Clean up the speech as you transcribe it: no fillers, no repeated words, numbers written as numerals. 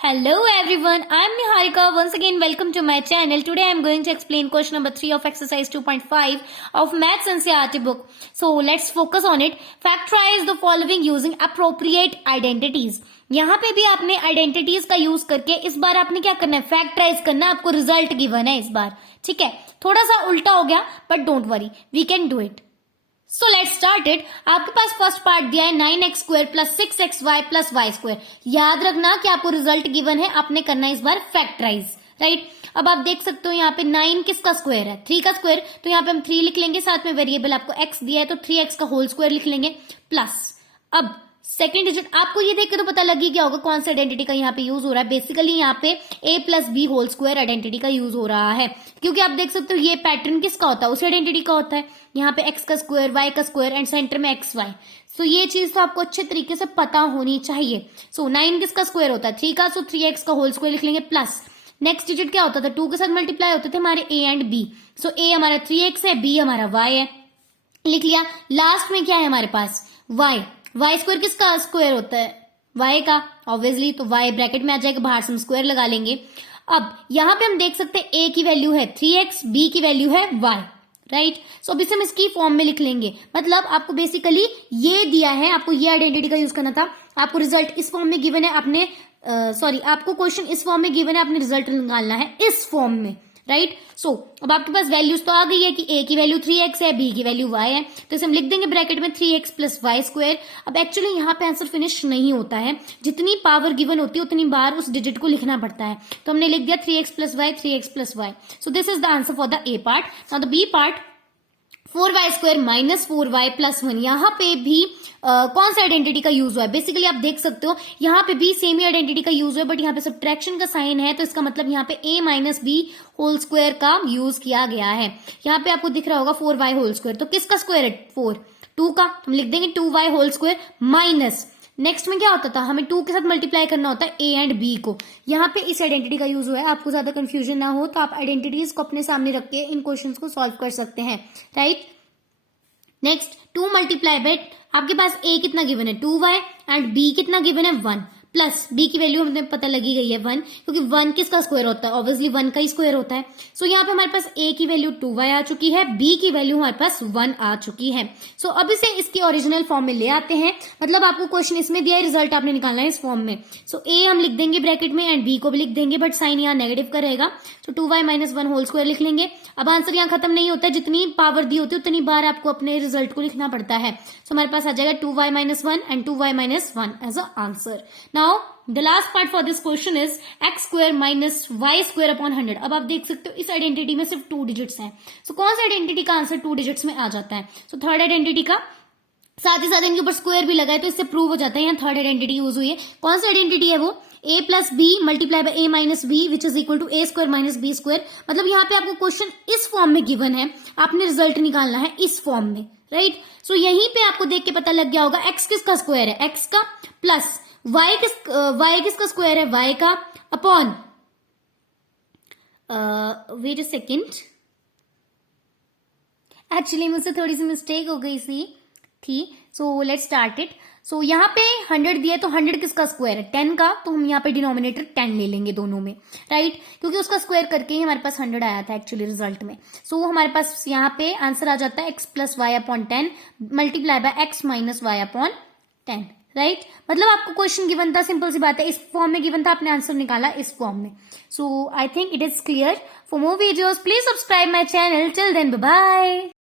Hello everyone, I am Niharika. Once again, welcome to my channel. Today I am going to explain question number 3 of exercise 2.5 of Maths NCERT book. So let's focus on it. Factorize the following using appropriate identities. यहाँ पे भी आपने identities का use करके इस बार आपने क्या करना है, फैक्टराइज करना है. आपको रिजल्ट गिवन है इस बार. ठीक है, थोड़ा सा उल्टा हो गया but don't worry, we can do it. So let's start it. आपके पास फर्स्ट पार्ट दिया है 9x square plus 6xy plus y square. याद रखना कि आपको रिजल्ट गिवन है, आपने करना है इस बार फैक्टराइज. राइट, अब आप देख सकते हो यहाँ पे 9 किसका स्क्वायर है, 3 का स्क्वायर. तो यहाँ पे हम 3 लिख लेंगे, साथ में वेरिएबल आपको x दिया है तो 3x का होल स्क्वायर लिख लेंगे प्लस. अब सेकेंड डिजिट आपको ये देख के तो पता लग ही क्या होगा कौन सा आइडेंटिटी का यहाँ पे यूज हो रहा है. बेसिकली यहाँ पे a plus b whole square identity का यूज हो रहा है, क्योंकि आप देख सकते हो ये पैटर्न किसका होता है, उस आइडेंटिटी का होता है. यहाँ पे x का स्क्वायर, y का स्क्वायर एंड सेंटर में xy. सो ये चीज तो आपको अच्छे तरीके से पता होनी चाहिए. सो 9 किसका स्क्वायर होता है, 3 का. सो 3x का होल स्क्वायर लिख लेंगे प्लस. नेक्स्ट डिजिट क्या होता था, 2 के साथ मल्टीप्लाई होते थे हमारे a and b. So a हमारा 3x है, b हमारा y है, लिख लिया. लास्ट में क्या है हमारे पास, y. वाई स्क्वायर किसका स्क्वायर होता है, y का. ऑब्वियसली तो y ब्रैकेट में आ जाएगा, बाहर से हम स्क्वायर लगा लेंगे. अब यहाँ पे हम देख सकते हैं a की वैल्यू है 3x, b की वैल्यू है y. राइट, सो अब इसे हम इसकी फॉर्म में लिख लेंगे. मतलब आपको बेसिकली ये दिया है, आपको ये आइडेंटिटी का यूज करना था. आपको रिजल्ट इस फॉर्म में गिवन है, आपने आपको क्वेश्चन इस फॉर्म में गिवन है, आपने रिजल्ट निकालना है इस फॉर्म में. राइट, सो अब आपके पास वैल्यूज तो आ गई है कि a की वैल्यू 3x है, b की वैल्यू y है. तो इसे हम लिख देंगे ब्रैकेट में 3x प्लस वाई स्क्वायर. अब एक्चुअली यहाँ पे आंसर फिनिश नहीं होता है, जितनी पावर गिवन होती है उतनी बार उस डिजिट को लिखना पड़ता है. तो हमने लिख दिया 3x plus y, 3x plus y. So this is the answer for the a part. Now the b part, 4y square minus 4y plus 1. यहाँ पे भी कौन सा आइडेंटिटी का यूज हुआ है, बेसिकली आप देख सकते हो यहाँ पे भी सेम ही आइडेंटिटी का यूज हुआ है, बट यहाँ पे सब्ट्रैक्शन का साइन है, तो इसका मतलब यहाँ पे a minus b whole square का यूज किया गया है. यहाँ पे आपको दिख रहा होगा 4y होल स्क्वायर, तो किसका स्क्वायर है 4, 2 का. हम लिख देंगे 2y whole square minus. Next में क्या होता था, हमें 2 के साथ मल्टीप्लाई करना होता है a एंड b को. यहाँ पे इस आइडेंटिटी का यूज हुआ है. आपको ज्यादा कंफ्यूजन ना हो तो आप आइडेंटिटीज को अपने सामने रख के इन क्वेश्चंस को सॉल्व कर सकते हैं. राइट, नेक्स्ट 2 मल्टीप्लाई बाय, आपके पास a कितना गिवन है 2y एंड b कितना गिवन है 1 प्लस b की वैल्यू हमें पता लगी गई है 1, क्योंकि 1 किसका स्क्वायर होता है, ऑब्वियसली 1 का ही स्क्वायर होता है. सो यहाँ पे हमारे पास a की वैल्यू 2y आ चुकी है, b की वैल्यू हमारे पास 1 आ चुकी है. सो अब इसे इसकी ओरिजिनल फॉर्म में ले आते हैं. मतलब आपको क्वेश्चन इसमें दिया है, रिजल्ट आपने निकालना है इस फॉर्म में. सो a हम लिख देंगे ब्रैकेट में एंड b को भी लिख देंगे, बट साइन यहाँ नेगेटिव का रहेगा. तो 2y माइनस 1 होल स्क्वायर लिख लेंगे. अब आंसर यहाँ खत्म नहीं होता है, जितनी पावर दी होती है उतनी बार आपको अपने रिजल्ट को लिखना पड़ता है. सो हमारे पास आ जाएगा 2y minus 1 and 2y minus 1 as a answer. Now the last part for this question is x square minus y square upon 100. अब आप देख सकते हो इस आइडेंटिटी में सिर्फ 2 डिजिट्स हैं. सो कौन सा आइडेंटिटी का आंसर 2 डिजिट्स में आ जाता है, सो थर्ड आइडेंटिटी का. साथ ही साथ इनके ऊपर स्क्वायर भी लगा है, तो इससे प्रूव हो जाता है यहाँ थर्ड आइडेंटिटी यूज हुई है. कौन सा आइडेंटिटी है वो, a plus b multiply by a minus b which is equal to a square minus b square. मतलब यहाँ पे आपको क्वेश्चन इस फॉर्म में गिवन है, आपने रिजल्ट निकालना है इस फॉर्म में. राइट, सो यहीं पे आपको देख के पता लग गया होगा x किसका स्क्वायर है, x का, प्लस y किसका स्क्वायर है, y का, upon wait a second, actually मुझसे थोड़ी सी मिस्टेक हो गई थी. So let's start it. So यहाँ पे 100 दिया है, तो 100 किसका स्क्वायर है 10 का, तो हम यहाँ पे डिनोमिनेटर 10 ले लेंगे दोनों में. राइट, क्योंकि उसका स्क्वायर करके ही हमारे पास 100 आया था एक्चुअली रिजल्ट में. सो हमारे पास यहाँ पे आंसर आ जाता है x plus y upon 10 multiply by x minus y upon 10. Right, मतलब आपको क्वेश्चन गिवन था, सिंपल सी बात है, इस फॉर्म में गिवन था, आपने आंसर निकाला इस फॉर्म में. So I think it is clear. For more videos please subscribe my channel. Till then bye bye.